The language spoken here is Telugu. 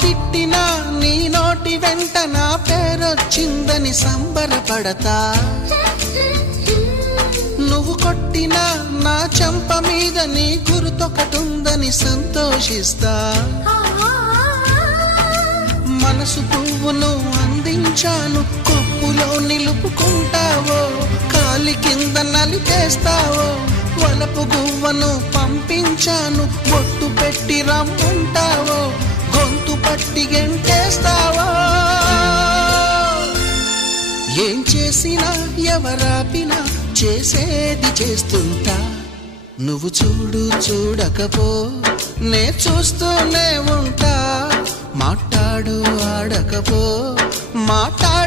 తిట్టినా నీ నోటి వెంట నా పేరొచ్చిందని సంబరపడతా. నువ్వు కొట్టినా నా చెంప మీద నీ గుర్తొకటుందని సంతోషిస్తా. మనసు పువ్వును అందించాను, కొప్పులో నిలుపుకుంటావో, కాలి కింద నలిపేస్తావో. వలపు గువ్వను పంపించాను, బొట్టు పెట్టి రమ్మంటావో, గొంతు పట్టి గెంటేస్తావో. ఏం చేసినా ఎవరాపినా చేసేది చేస్తుంటా. నువ్వు చూడు చూడకపో నే చూస్తూనే ఉంటా. మాట్లాడు ఆడకపో మాట్లాడు